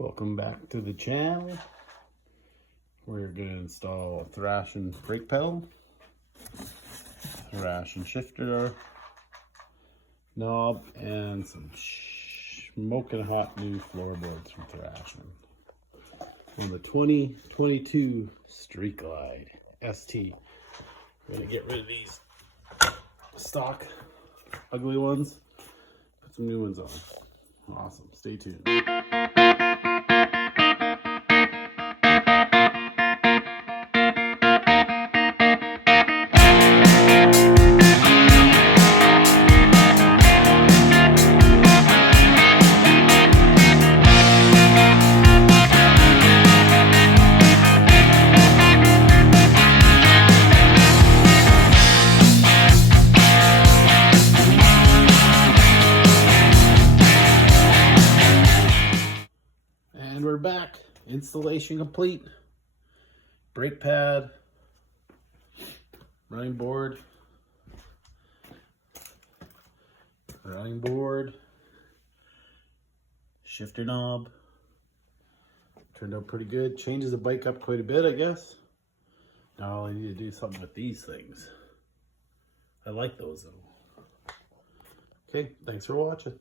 Welcome back to the channel. We're going to install a Thrashing brake pedal, Thrashing shifter knob, and some smoking hot new floorboards from Thrashing on the 2022 Street Glide ST. We're going to get rid of these stock ugly ones, put some new ones on. Awesome. Stay tuned. And we're back. Installation complete. Brake pad, running board, shifter knob. Turned out pretty good. Changes the bike up quite a bit, I guess. Now I need to do something with these things. I like those though. Okay, thanks for watching.